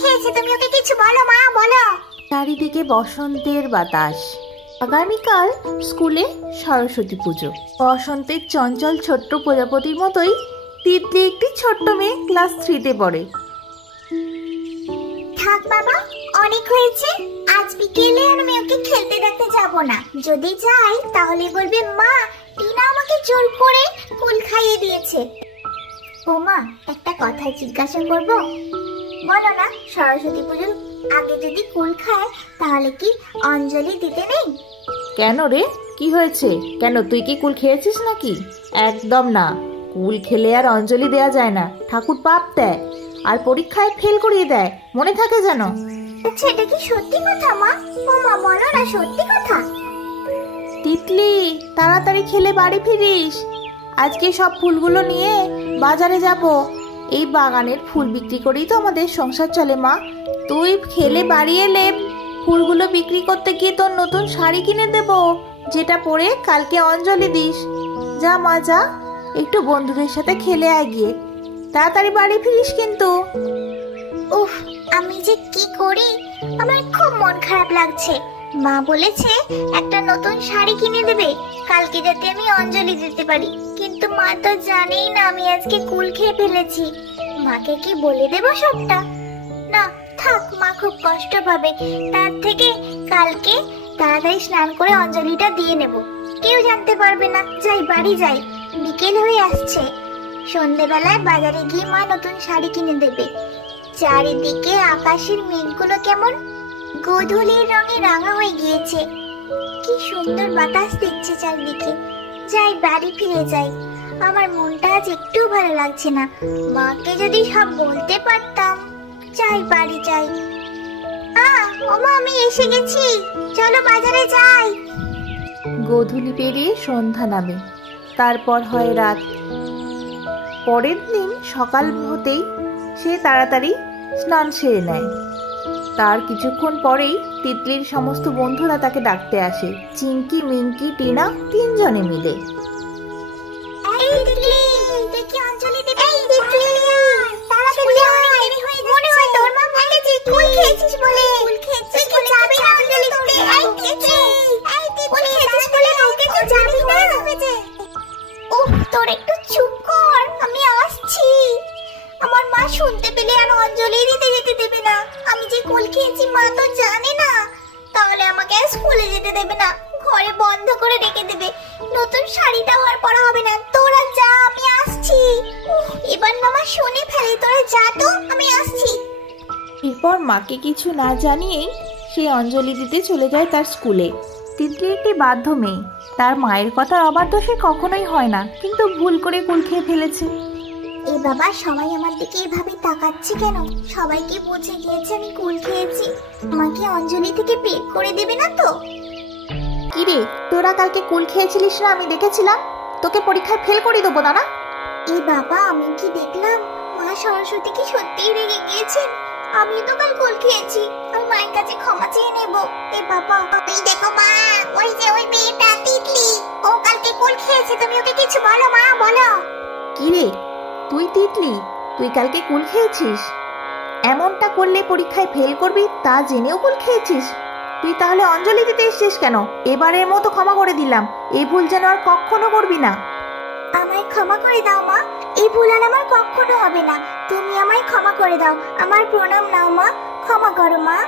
খেয়েছে, তুমি ওকে কিছু বলো মা, বলো। চারিদিকে বসন্তের বাতাস। আগামীকাল স্কুলে সরস্বতী পুজো। বসন্তের চঞ্চল ছোট্ট প্রজাপতির মতোই তিতলি একটি ছোট্ট মেয়ে, ক্লাস 3-তে পড়ে। থাক বাবা, অনেক হয়েছে। আজ বিকেলে আমি ওকে খেলতে দেখতে যাব না। যদি যাই তাহলে বলবে মা টিনা আমাকে জোর করে কুল খাইয়ে দিয়েছে। ও মা, একটা কথা জিজ্ঞাসা করব? বলো না, সরস্বতী পুজোর আগে যদি কুল খায় তাহলে কি অঞ্জলি দিতে নেই? কেন রে, কি হয়েছে? কেন, তুই কি কুল খেয়েছিস নাকি? একদম না, কুল খেলে আর অঞ্জলি দেয়া যায় না। ঠাকুর পাপ দেয় আর পরীক্ষায় ফেল করিয়ে দেয়, মনে থাকে যেন। আচ্ছা, এটা কি সত্যি কথা মা? ও মা, বলো না সত্যি কথা। তিতলি, তাড়াতাড়ি খেলে বাড়ি ফিরিস। আজকে সব ফুলগুলো নিয়ে বাজারে যাব। এই বাগানের ফুল বিক্রি করেই তো আমাদের সংসার চলে মা। তুই খেলে বাড়ি এলে ফুলগুলো বিক্রি করতে গিয়ে তোর নতুন শাড়ি কিনে দেব, যেটা পরে কালকে অঞ্জলি দিস। যা মা যা, একটু বন্ধুদের সাথে খেলে আয় গিয়ে। তাড়াতাড়ি বাড়ি ফিরিস কিন্তু। উফ, আমি যে কি করি, আমার খুব মন খারাপ লাগছে। মা বলেছে একটা নতুন শাড়ি কিনে দেবে কালকে, যাতে আমি অঞ্জলি দিতে পারি। কিন্তু মা তো জানেই না আমি আজকে কুল খেয়ে ফেলেছি। মাকে কি বলে দেব সবটা? না থাক, মা খুব কষ্ট পাবে। তার থেকে কালকে তাড়াতাড়ি স্নান করে অঞ্জলিটা দিয়ে নেব, কেউ জানতে পারবে না। যাই, বাড়ি যাই, বিকেল হয়ে আসছে। সন্ধেবেলায় বাজারে গিয়ে মা নতুন শাড়ি কিনে দেবে। চারিদিকে আকাশের মেঘগুলো কেমন গোধূলির রঙে রাঙা হয়ে গিয়েছে। কি সুন্দর বাতাস দিচ্ছে চারিদিকে। যাই, বাড়ি ফিরে যাই। আমার মনটা আজ একটু ভালো লাগছে না। মাকে যদি সব বলতে পারতাম। যাই, বাড়ি যাই। ওমা, আমি এসে গেছি, চলো বাজারে যাই। গোধূলি পেরিয়ে সন্ধ্যা নামে, তারপর হয় রাত। পরের দিন সকাল হতেই সে তাড়াতাড়ি স্নান সেরে নেয়। তার কিছুক্ষণ পরেই তিতলির সমস্ত বন্ধুরা তাকে ডাকতে আসে। চিঙ্কি, মিঙ্কি, টিনা, 3 জনে মিলে। তোর একটু চুপ কর, আমি আসছি। আমার মা শুনতে পেলে আর অঞ্জলি দিতে যেতে দেবে না। আমি যে কুল খেয়েছি মা তো জানে না, তাহলে আমাকে আর স্কুলে যেতে দেবে না, ঘরে বন্ধ করে রেখে দেবে। নতুন শাড়িটাও আর পরা হবে না। তোরা যা, আমি আসছি। এবার না মা শুনে ফেলে, তোরা যা তো, আমি আসছি। এরপর মাকে কিছু না জানিয়েই সে অঞ্জলি দিতে চলে যায় তার স্কুলে। তিতলি একটি বাধ্য মেয়ে, তার মায়ের কথার অবাধ্য সে কখনোই হয় না, কিন্তু ভুল করে কুল খেয়ে ফেলেছে। এ বাবা, সবাই আমার দিকে এভাবে তাকাচ্ছে কেন? সবাই কি বুঝে গিয়েছে আমি কুল খেয়েছি? আমাকে অঞ্জলি থেকে বের করে দেবে না তো? কিরে, তোরা কালকে কুল খেয়েছিলিস না? আমি দেখেছিলাম, তোকে পরীক্ষায় ফেল করে দেবো না। এ বাবা, আমি কি দেখলাম? মা সরস্বতী কি সত্যিই রেগে গিয়েছেন? আমি তো কাল কুল খেয়েছি, আমি মায়ের কাছে ক্ষমা চেয়ে নেব। এ বাবা, এই দেখো মা, ওই যে ওই মেয়েটা তিতলি, ও কালকে কুল খেয়েছে। তুমি ওকে কিছু বলো মা, বলো। কিরে তুই তিতলি, তুই কালকে কুল খেয়েছিস? এমনটা করলে পরীক্ষায় ফেল করবি, তা জেনেও কুল খেয়েছিস? তুই তাহলে অঞ্জলি দিতে এসছিস কেন? এবারের মতো ক্ষমা করে দিলাম, এই ভুল যেন আর কখনো করবি না। আমায় ক্ষমা করে দাও মা, এই ভুল আর আমার কখনো হবে না। তুমি আমায় ক্ষমা করে দাও, আমার প্রণাম নাও মা, ক্ষমা করো মা।